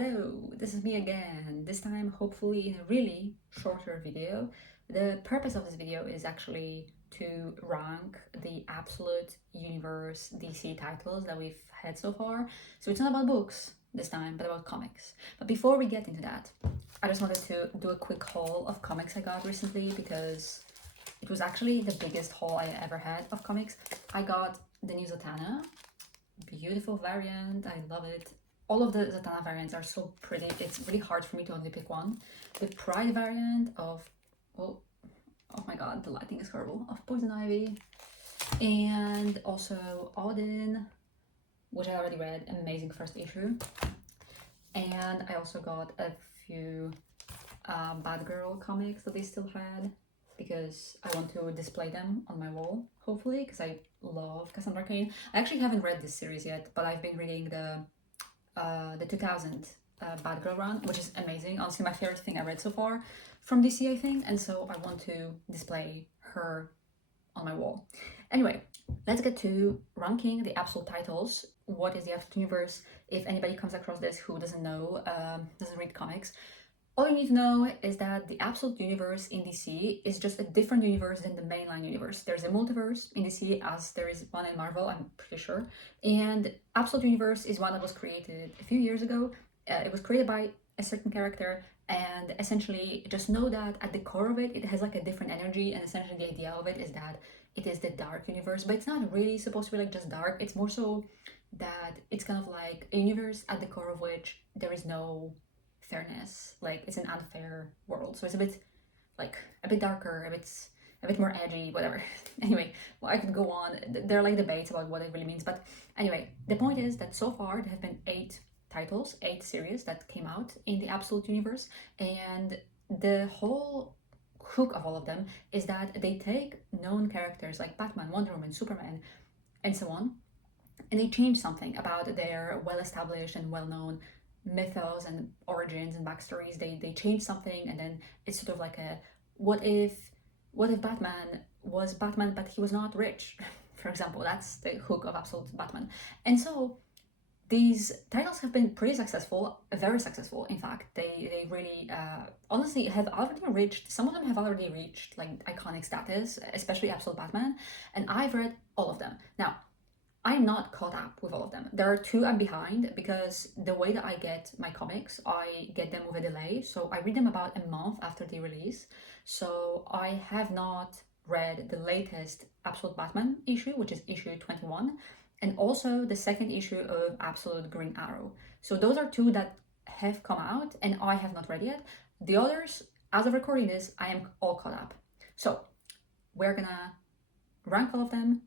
Hello, this is me again, this time hopefully in a really shorter video. The purpose of this video is actually to rank the absolute universe DC titles that we've had so far. So it's not about books this time, but about comics. But before we get into that, I just wanted to do a quick haul of comics I got recently because it was actually the biggest haul I ever had of comics. I got the new Zatanna, beautiful variant, I love it. All of the Zatanna variants are so pretty, it's really hard for me to only pick one. The Pride variant of, oh my god, the lighting is horrible, of Poison Ivy. And also Odin, which I already read, amazing first issue. And I also got a few Batgirl comics that they still had because I want to display them on my wall, hopefully, because I love Cassandra Cain. I actually haven't read this series yet, but I've been reading the 2000 Batgirl run, which is amazing. Honestly, my favorite thing I read so far from DC, I think, and so I want to display her on my wall. Anyway, let's get to ranking the absolute titles. What is the absolute universe? If anybody comes across this who doesn't know, doesn't read comics, all you need to know is that the absolute universe in DC is just a different universe than the mainline universe. There's a multiverse in DC as there is one in Marvel, I'm pretty sure. And absolute universe is one that was created a few years ago. It was created by a certain character, and essentially just know that at the core of it, it has like a different energy, and essentially the idea of it is that it is the dark universe, but it's not really supposed to be like just dark. It's more so that it's kind of like a universe at the core of which there is no fairness, like it's an unfair world, so it's a bit darker, a bit more edgy, whatever. Anyway, well, I could go on. There are like debates about what it really means, but anyway, the point is that so far there have been 8 titles, 8 series that came out in the absolute universe, and the whole hook of all of them is that they take known characters like Batman, Wonder Woman, Superman, and so on, and they change something about their well-established and well-known mythos and origins and backstories. They change something, and then it's sort of like a what if Batman was Batman but he was not rich, for example. That's the hook of absolute Batman. And so these titles have been pretty successful, very successful. In fact, they really honestly have already reached, some of them have already reached like iconic status, especially absolute Batman, and I've read all of them. Now, I'm not caught up with all of them. There are 2 I'm behind because the way that I get my comics, I get them with a delay. So I read them about a month after the release. So I have not read the latest Absolute Batman issue, which is issue 21, and also the second issue of Absolute Green Arrow. So those are 2 that have come out and I have not read yet. The others, as of recording this, I am all caught up. So we're gonna rank all of them.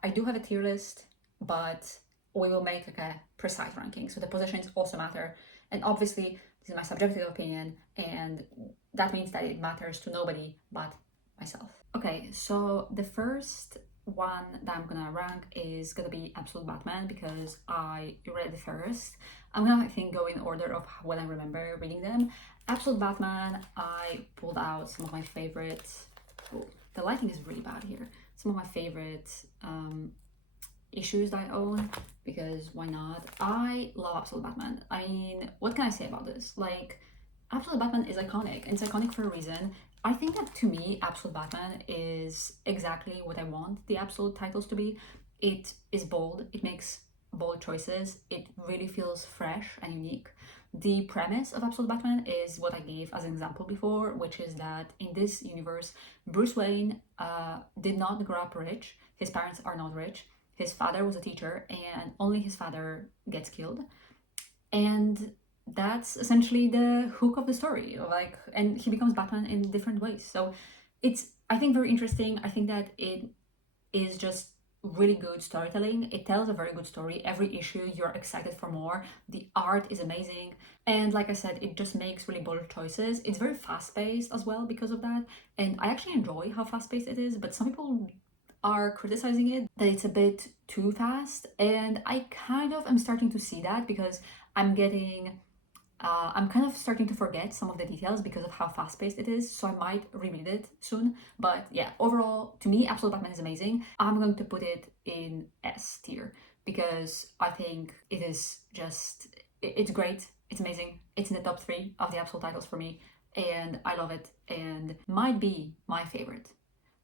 I do have a tier list, but we will make like a precise ranking. So the positions also matter. And obviously, this is my subjective opinion, and that means that it matters to nobody but myself. Okay, so the first one that I'm gonna rank is gonna be Absolute Batman because I read it first. I'm gonna, I think, go in order of when I remember reading them. Absolute Batman, I pulled out some of my favorites. Oh, the lighting is really bad here. Some of my favorite issues that I own, because why not? I love Absolute Batman. I mean, what can I say about this? Like, Absolute Batman is iconic, and it's iconic for a reason. I think that to me, Absolute Batman is exactly what I want the Absolute titles to be. It is bold, it makes bold choices, it really feels fresh and unique. The premise of Absolute Batman is what I gave as an example before, which is that in this universe, Bruce Wayne did not grow up rich. His parents are not rich. His father was a teacher, and only his father gets killed. And that's essentially the hook of the story. Like, and he becomes Batman in different ways. So it's, I think, very interesting. I think that it is just really good storytelling. It tells a very good story. Every issue you're excited for more. The art is amazing, and like I said, it just makes really bold choices. It's very fast-paced as well because of that, and I actually enjoy how fast-paced it is, but some people are criticizing it that it's a bit too fast, and I kind of am starting to see that because I'm kind of starting to forget some of the details because of how fast-paced it is, so I might reread it soon. But yeah, overall, to me, Absolute Batman is amazing. I'm going to put it in S tier because I think it is just, it's great. It's amazing. It's in the top 3 of the Absolute titles for me, and I love it, and might be my favorite.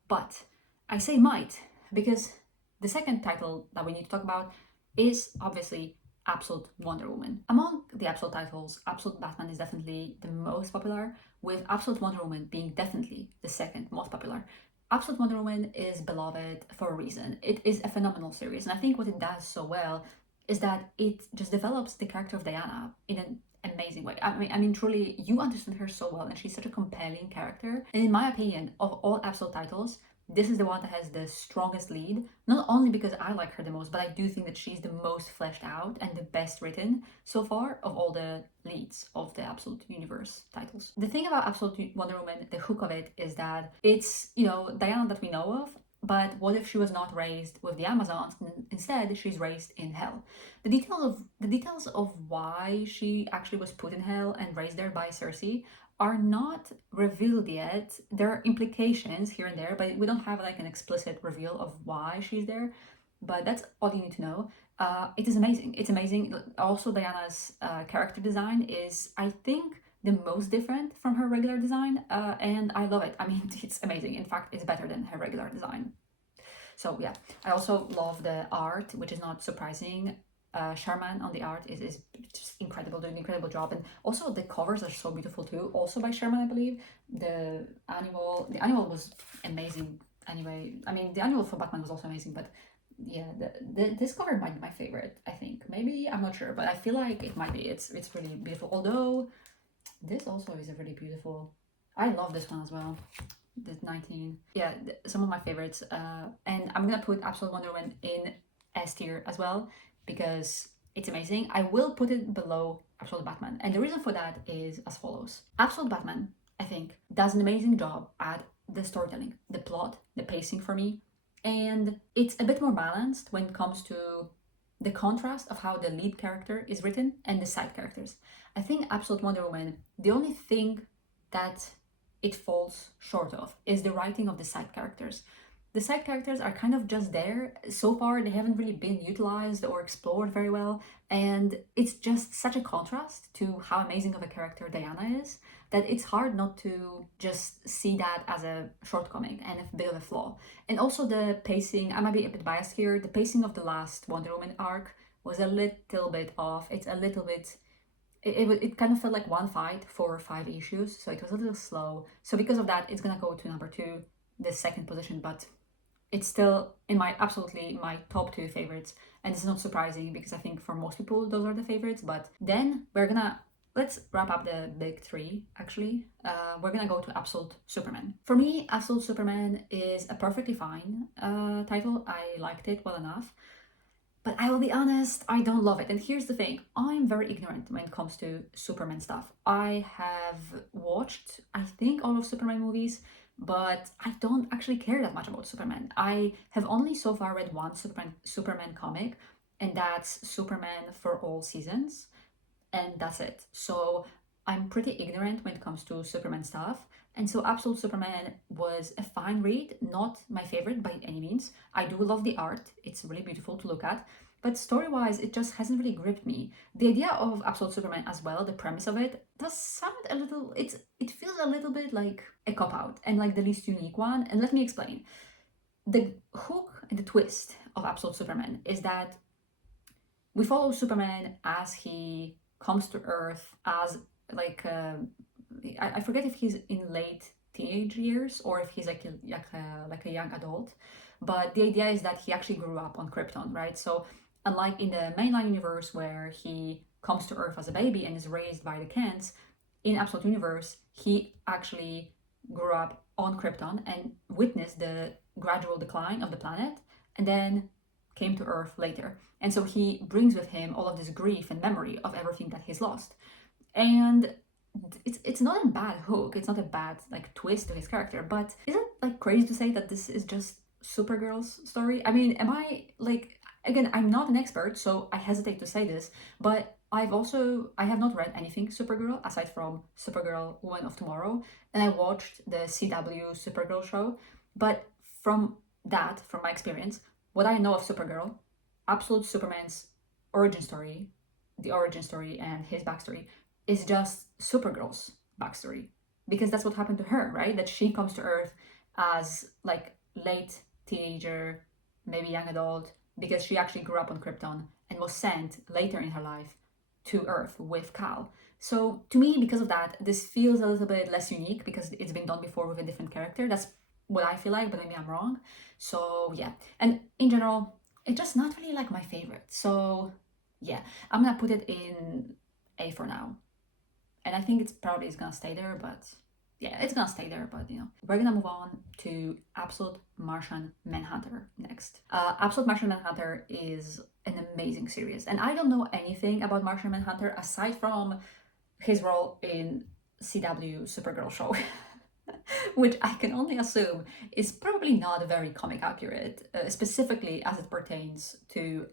But I say might because the second title that we need to talk about is obviously Absolute Wonder Woman. Among the Absolute titles, Absolute Batman is definitely the most popular, with Absolute Wonder Woman being definitely the second most popular. Absolute Wonder Woman is beloved for a reason. It is a phenomenal series, and I think what it does so well is that it just develops the character of Diana in an amazing way. I mean, truly, you understand her so well, and she's such a compelling character. And in my opinion, of all Absolute titles, this is the one that has the strongest lead. Not only because I like her the most, but I do think that she's the most fleshed out and the best written so far of all the leads of the Absolute Universe titles. The thing about Absolute Wonder Woman, the hook of it, is that it's, Diana that we know of, but what if she was not raised with the Amazons? Instead, she's raised in hell. The details of why she actually was put in hell and raised there by Cersei are not revealed yet. There are implications here and there, but we don't have like an explicit reveal of why she's there. But that's all you need to know. It is amazing. It's amazing. Also, Diana's character design is, I think, the most different from her regular design, and I love it. I mean, it's amazing. In fact, it's better than her regular design. So yeah, I also love the art, which is not surprising. Sherman on the art is just incredible, doing an incredible job, and also the covers are so beautiful too. Also by Sherman, I believe. The annual was amazing. Anyway, I mean the annual for Batman was also amazing, but yeah, this cover might be my favorite. I think maybe I'm not sure, but I feel like it might be. It's really beautiful. Although this also is a really beautiful. I love this one as well. The 19. Yeah, some of my favorites. And I'm gonna put Absolute Wonder Woman in S tier as well because it's amazing. I will put it below Absolute Batman, and the reason for that is as follows. Absolute Batman, I think, does an amazing job at the storytelling, the plot, the pacing for me, and it's a bit more balanced when it comes to the contrast of how the lead character is written and the side characters. I think Absolute Wonder Woman, the only thing that it falls short of is the writing of the side characters. The side characters are kind of just there. So far, they haven't really been utilized or explored very well, and it's just such a contrast to how amazing of a character Diana is that it's hard not to just see that as a shortcoming and a bit of a flaw. And also the pacing, I might be a bit biased here, the pacing of the last Wonder Woman arc was a little bit off. It's a little bit it kind of felt like one fight for 5 issues, so it was a little slow. So because of that, it's gonna go to number 2, the second position, but it's still in my top 2 favorites, and it's not surprising because I think for most people those are the favorites. But then let's wrap up the big 3. Actually, we're gonna go to Absolute Superman. For me, Absolute Superman is a perfectly fine title. I liked it well enough. But I will be honest, I don't love it. And here's the thing, I'm very ignorant when it comes to Superman stuff. I have watched, I think, all of Superman movies, but I don't actually care that much about Superman. I have only so far read one Superman comic, and that's Superman for All Seasons, and that's it. So I'm pretty ignorant when it comes to Superman stuff. And so Absolute Superman was a fine read, not my favorite by any means. I do love the art, it's really beautiful to look at, but story-wise, it just hasn't really gripped me. The idea of Absolute Superman as well, the premise of it, does sound a little, it feels a little bit like a cop-out and like the least unique one. And let me explain. The hook and the twist of Absolute Superman is that we follow Superman as he comes to Earth as like I forget if he's in late teenage years or if he's like a young adult, but the idea is that he actually grew up on Krypton, right? So unlike in the mainline universe where he comes to Earth as a baby and is raised by the Kents, in Absolute Universe he actually grew up on Krypton and witnessed the gradual decline of the planet, and then came to Earth later. And so he brings with him all of this grief and memory of everything that he's lost. And it's not a bad hook, it's not a bad like twist to his character, but is it like crazy to say that this is just Supergirl's story? I mean, am I like, again, I'm not an expert, so I hesitate to say this, but I have not read anything Supergirl aside from Supergirl Woman of Tomorrow, and I watched the CW Supergirl show. But from my experience, what I know of Supergirl, Absolute Superman's origin story the origin story and his backstory is just Supergirl's backstory, because that's what happened to her, right? That she comes to Earth as like late teenager, maybe young adult, because she actually grew up on Krypton and was sent later in her life to Earth with Kal. So to me, because of that, this feels a little bit less unique because it's been done before with a different character. That's what I feel like, but maybe I'm wrong. So yeah, and in general, it's just not really like my favorite. So yeah, I'm gonna put it in A for now, and I think it's probably is gonna stay there, but yeah, it's gonna stay there. But we're gonna move on to Absolute Martian Manhunter next. Absolute Martian Manhunter is an amazing series, and I don't know anything about Martian Manhunter aside from his role in CW Supergirl show. Which I can only assume is probably not very comic accurate, specifically as it pertains to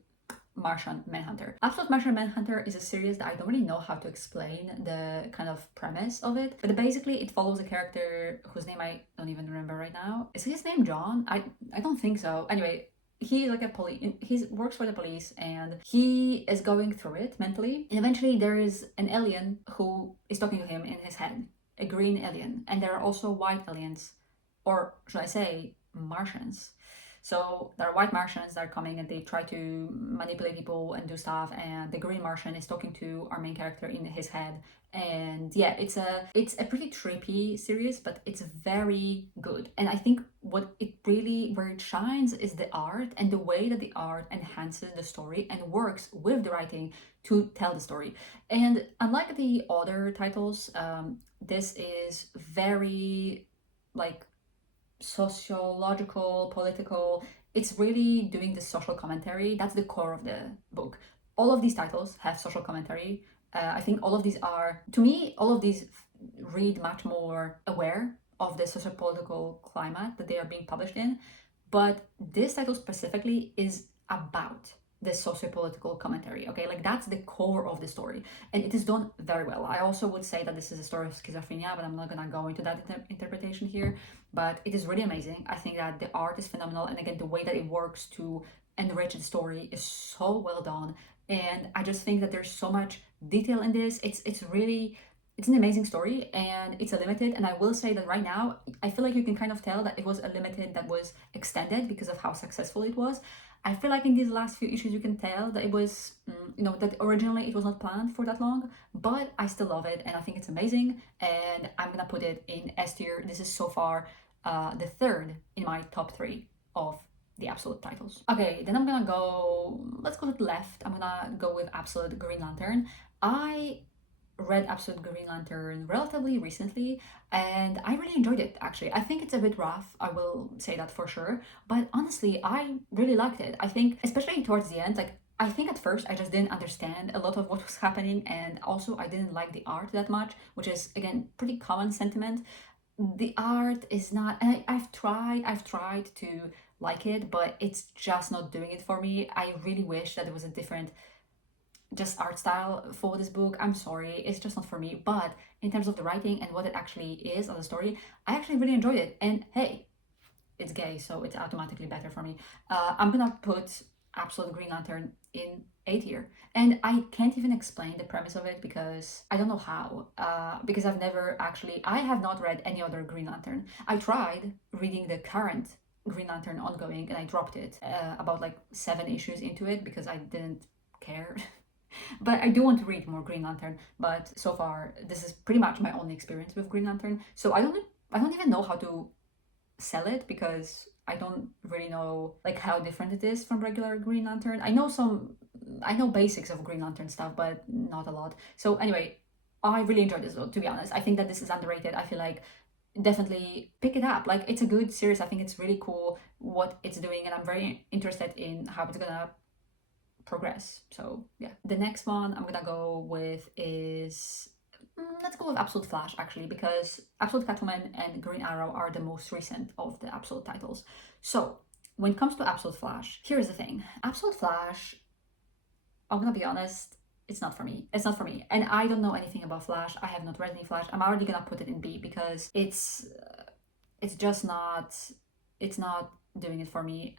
Martian Manhunter. Absolute Martian Manhunter is a series that I don't really know how to explain the kind of premise of it, but basically it follows a character whose name I don't even remember right now. Is his name John? I don't think so. Anyway, he's like a police, he works for the police, and he is going through it mentally, and eventually there is an alien who is talking to him in his head, a green alien, and there are also white aliens, or should I say Martians. So there are white Martians that are coming and they try to manipulate people and do stuff, and the Green Martian is talking to our main character in his head. And yeah, it's a pretty trippy series, but it's very good. And I think where it shines is the art and the way that the art enhances the story and works with the writing to tell the story. And unlike the other titles, this is very like sociological, political. It's really doing the social commentary. That's the core of the book. All of these titles have social commentary. I think all of these are, to me, all of these read much more aware of the sociopolitical climate that they are being published in. But this title specifically is about the sociopolitical commentary, okay? Like that's the core of the story, and it is done very well. I also would say that this is a story of schizophrenia, but I'm not gonna go into that interpretation here. But it is really amazing. I think that the art is phenomenal, and again, the way that it works to enrich the story is so well done. And I just think that there's so much detail in this. It's an amazing story, and it's a limited. And I will say that right now, I feel like you can kind of tell that it was a limited that was extended because of how successful it was. I feel like in these last few issues, you can tell that it was, that originally it was not planned for that long, but I still love it and I think it's amazing. And I'm gonna put it in S tier. This is so far the third in my top 3 of the Absolute titles. Okay, then let's go to the left. I'm gonna go with Absolute Green Lantern. I read Absolute Green Lantern relatively recently, and I really enjoyed it actually. I think it's a bit rough, I will say that for sure, but honestly, I really liked it. I think, especially towards the end, like, I think at first I just didn't understand a lot of what was happening, and also I didn't like the art that much, which is again pretty common sentiment. The art is not, and I've tried to like it, but it's just not doing it for me. I really wish that it was a different just art style for this book. I'm sorry, it's just not for me. But in terms of the writing and what it actually is as a story, I actually really enjoyed it. And hey, it's gay, so it's automatically better for me. I'm gonna put Absolute Green Lantern in A tier, and I can't even explain the premise of it because I don't know how. Because I have not read any other Green Lantern. I tried reading the current Green Lantern ongoing, and I dropped it about like 7 issues into it because I didn't care. But I do want to read more Green Lantern, but so far this is pretty much my only experience with Green Lantern. So I don't even know how to sell it because I don't really know like how different it is from regular Green Lantern. I know basics of Green Lantern stuff, but not a lot. So anyway, I really enjoyed this though, to be honest. I think that this is underrated. I feel like definitely pick it up. Like it's a good series. I think it's really cool what it's doing, and I'm very interested in how it's gonna progress. So yeah, the next one I'm gonna go with is let's go with Absolute Flash actually, because Absolute Catwoman and Green Arrow are the most recent of the Absolute titles. So when it comes to Absolute Flash, here's the thing. Absolute Flash, I'm gonna be honest, it's not for me. It's not for me. And I don't know anything about Flash. I have not read any Flash. I'm already gonna put it in B because it's just not, it's not doing it for me.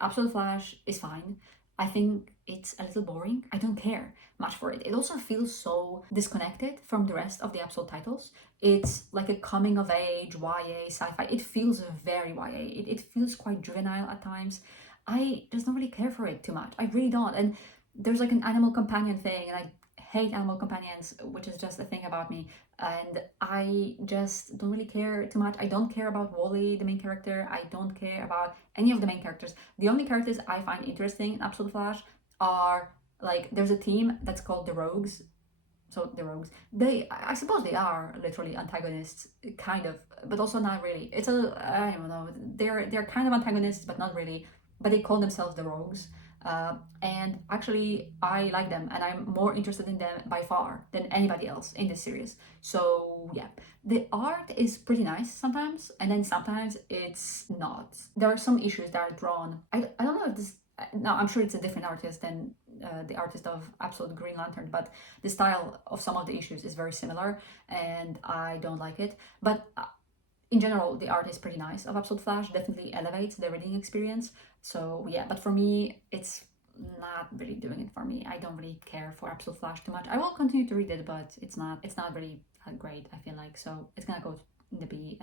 Absolute Flash is fine. I think it's a little boring. I don't care much for it. It also feels so disconnected from the rest of the episode titles. It's like a coming of age, YA, sci fi. It feels very YA. It feels quite juvenile at times. I just don't really care for it too much. I really don't. And there's like an animal companion thing, and I hate animal companions, which is just a thing about me. And I just don't really care too much. I don't care about Wally, the main character. I don't care about any of the main characters. The only characters I find interesting in Absolute Flash are like there's a team that's called the Rogues. So the Rogues, I suppose they are literally antagonists, kind of, but also not really. It's a, I don't know. They're kind of antagonists, but not really. But they call themselves the Rogues. And actually, I like them, and I'm more interested in them by far than anybody else in this series. So yeah, the art is pretty nice sometimes, and then sometimes it's not. There are some issues that are drawn. I don't know if this. No, I'm sure it's a different artist than the artist of Absolute Green Lantern, but the style of some of the issues is very similar, and I don't like it. But in general, the art is pretty nice of Absolute Flash, definitely elevates the reading experience. So yeah, but for me, it's not really doing it for me. I don't really care for Absolute Flash too much. I will continue to read it, but it's not really great, I feel like. So it's gonna go in the B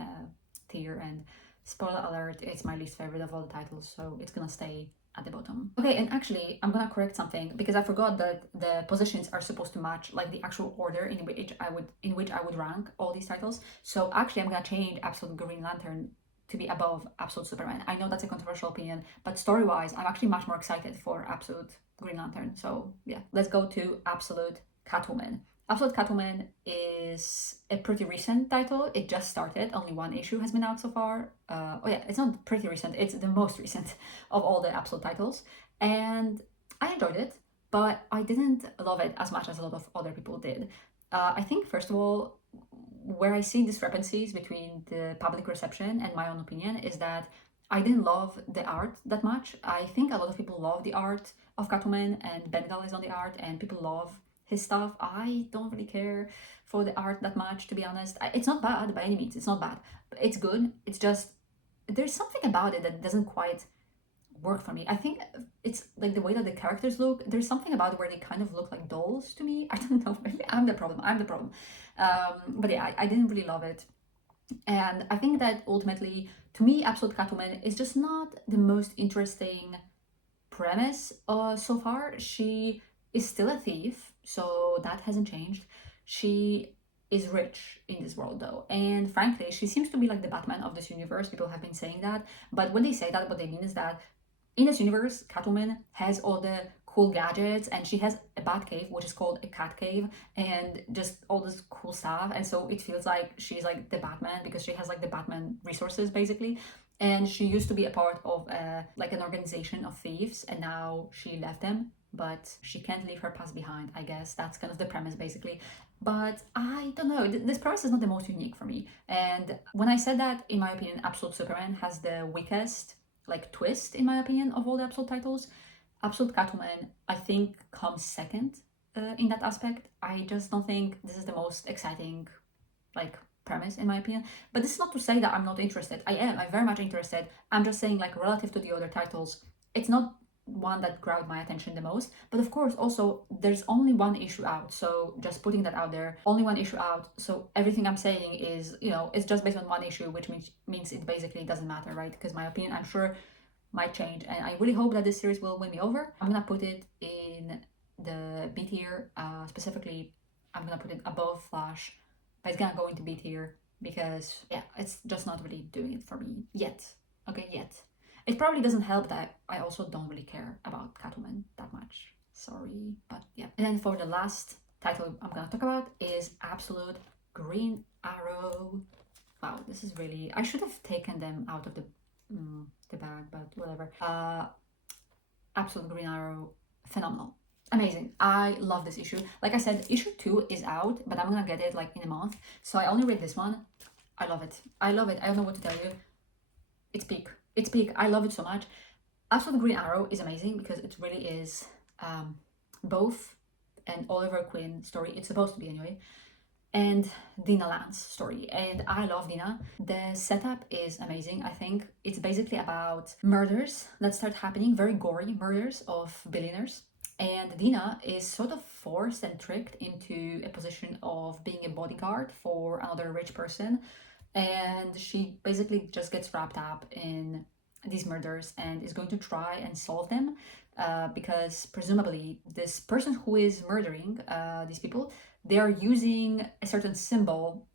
tier, and spoiler alert, it's my least favorite of all the titles, so it's gonna stay at the bottom. Okay, and actually, I'm gonna correct something because I forgot that the positions are supposed to match like the actual order in which I would rank all these titles. So actually, I'm gonna change Absolute Green Lantern to be above Absolute Superman. I know that's a controversial opinion, but story-wise, I'm actually much more excited for Absolute Green Lantern. So yeah, let's go to Absolute Catwoman. Absolute Catwoman is a pretty recent title. It just started. Only one issue has been out so far. Oh yeah, it's not pretty recent. It's the most recent of all the Absolute titles. And I enjoyed it, but I didn't love it as much as a lot of other people did. I think, first of all, where I see discrepancies between the public reception and my own opinion is that I didn't love the art that much. I think a lot of people love the art of Catwoman, and Bengal is on the art, and people love his stuff. I don't really care for the art that much, to be honest. It's not bad by any means. It's not bad. It's good. It's just there's something about it that doesn't quite work for me. I think it's like the way that the characters look. There's something about it where they kind of look like dolls to me. I don't know. Maybe I'm the problem. I'm the problem. But yeah, I didn't really love it. And I think that ultimately, to me, Absolute Catwoman is just not the most interesting premise so far. She is still a thief, so that hasn't changed. She is rich in this world though, and frankly, she seems to be like the Batman of this universe. People have been saying that, but when they say that, what they mean is that in this universe, Catwoman has all the cool gadgets, and she has a bat cave, which is called a cat cave, and just all this cool stuff. And so it feels like she's like the Batman because she has like the Batman resources basically. And she used to be a part of like an organization of thieves, and now she left them. But she can't leave her past behind. I guess that's kind of the premise basically. But I don't know. This premise is not the most unique for me. And when I said that, in my opinion, Absolute Superman has the weakest like twist in my opinion of all the Absolute titles. Absolute Catwoman, I think, comes second in that aspect. I just don't think this is the most exciting like premise in my opinion. But this is not to say that I'm not interested. I am. I'm very much interested. I'm just saying like relative to the other titles, it's not one that grabbed my attention the most. But of course, also there's only one issue out. So just putting that out there, only one issue out. So everything I'm saying is, it's just based on one issue, which means it basically doesn't matter, right? Because my opinion, I'm sure, might change, and I really hope that this series will win me over. I'm gonna put it in the B tier. Specifically, I'm gonna put it above Flash, but it's gonna go into B tier because yeah, it's just not really doing it for me yet. Okay, yet. It probably doesn't help that I also don't really care about Catwoman that much. Sorry, but yeah. And then for the last title I'm gonna talk about is Absolute Green Arrow. Wow, this is really. I should have taken them out of the bag, but whatever. Absolute Green Arrow, phenomenal, amazing. I love this issue. Like I said, issue 2 is out, but I'm gonna get it like in a month, so I only read this one. I love it. I love it. I don't know what to tell you. It's peak. It's peak. I love it so much. Absolute Green Arrow is amazing because it really is both an Oliver Queen story. It's supposed to be anyway. and Dina Lance story. And I love Dina. The setup is amazing. I think it's basically about murders that start happening, very gory murders of billionaires. And Dina is sort of forced and tricked into a position of being a bodyguard for another rich person. And she basically just gets wrapped up in these murders and is going to try and solve them, because presumably this person who is murdering these people, they are using a certain symbol,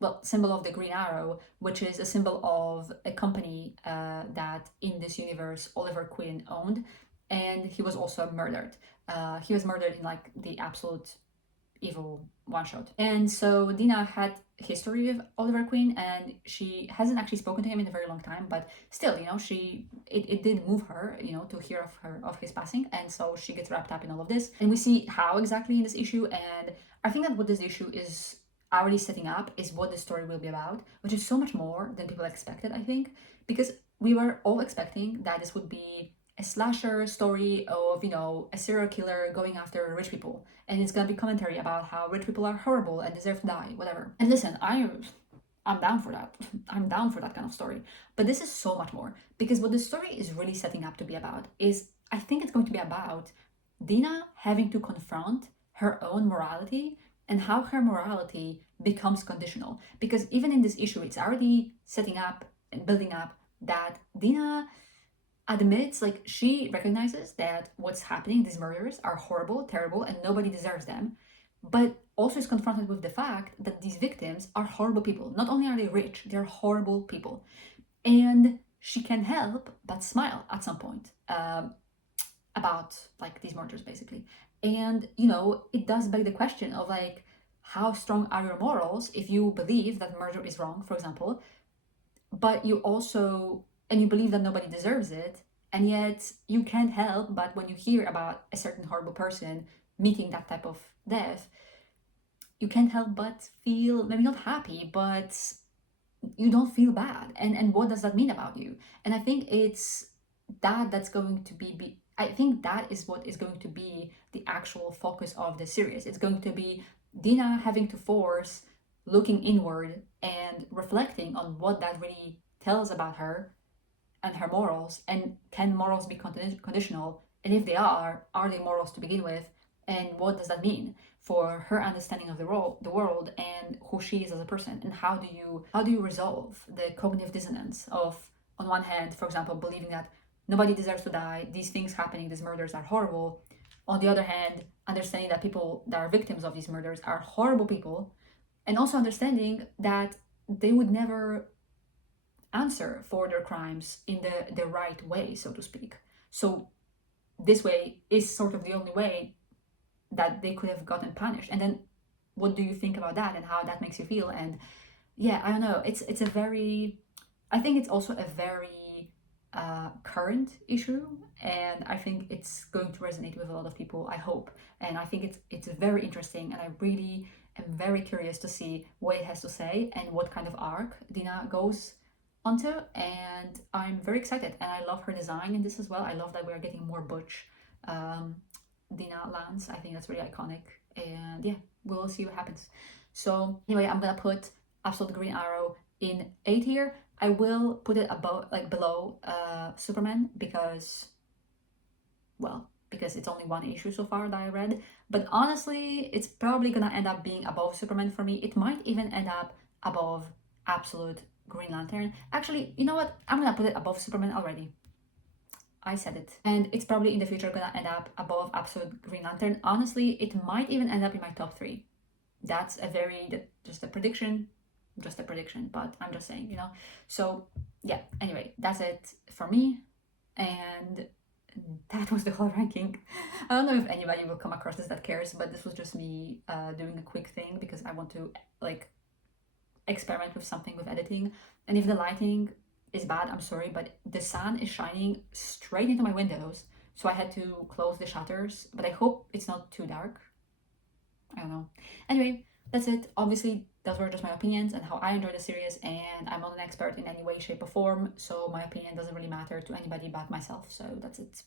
well, symbol of the Green Arrow, which is a symbol of a company that in this universe Oliver Queen owned, and he was also murdered. He was murdered in like the absolute evil one shot. And so Dina had history with Oliver Queen, and she hasn't actually spoken to him in a very long time, but still, you know, it did move her, you know, to hear of his passing. And so she gets wrapped up in all of this. And we see how exactly in this issue, and I think that what this issue is already setting up is what the story will be about, which is so much more than people expected, I think, because we were all expecting that this would be a slasher story of, you know, a serial killer going after rich people, and it's gonna be commentary about how rich people are horrible and deserve to die, whatever. And listen, I'm down for that. I'm down for that kind of story. But this is so much more, because what the story is really setting up to be about is, I think it's going to be about Dina having to confront her own morality and how her morality becomes conditional. Because even in this issue, it's already setting up and building up that Dina admits, like, she recognizes that what's happening, these murders are horrible, terrible, and nobody deserves them, but also is confronted with the fact that these victims are horrible people. Not only are they rich, they're horrible people. And she can help but smile at some point about like these murders, basically. And you know, it does beg the question of like, how strong are your morals if you believe that murder is wrong, for example, but you also, and you believe that nobody deserves it, and yet you can't help but when you hear about a certain horrible person meeting that type of death, you can't help but feel maybe not happy, but you don't feel bad. And what does that mean about you? And I think it's that's going to be I think that is what is going to be the actual focus of the series. It's going to be Dina having to force looking inward and reflecting on what that really tells about her and her morals, and can morals be conditional, and if they are they morals to begin with, and what does that mean for her understanding of the world and who she is as a person, and how do you resolve the cognitive dissonance of, on one hand, for example, believing that nobody deserves to die, these things happening, these murders are horrible, on the other hand understanding that people that are victims of these murders are horrible people, and also understanding that they would never answer for their crimes in the right way, so to speak. So this way is sort of the only way that they could have gotten punished. And then what do you think about that and how that makes you feel? And yeah, I don't know, it's a very, I think it's also a very current issue, and I think it's going to resonate with a lot of people, I hope. And I think it's very interesting, and I really am very curious to see what it has to say and what kind of arc Dina goes onto. And I'm very excited, and I love her design in this as well. I love that we're getting more butch Dina Lance. I think that's really iconic, and yeah, we'll see what happens. So anyway, I'm gonna put Absolute Green Arrow in A tier. I will put it above, like below Superman, because, well, because it's only one issue so far that I read. But honestly, it's probably gonna end up being above Superman for me. It might even end up above Absolute Green Lantern. Actually, you know what? I'm gonna put it above Superman already. I said it. And it's probably in the future gonna end up above Absolute Green Lantern. Honestly, it might even end up in my top 3. That's just a prediction, but I'm just saying, you know. So yeah, anyway, that's it for me. And that was the whole ranking. I don't know if anybody will come across this that cares, but this was just me doing a quick thing because I want to like experiment with something with editing. And if the lighting is bad, I'm sorry, but the sun is shining straight into my windows, so I had to close the shutters, but I hope it's not too dark. I don't know. Anyway, that's it. Obviously, those were just my opinions and how I enjoy the series, and I'm not an expert in any way, shape, or form, so my opinion doesn't really matter to anybody but myself. So that's it.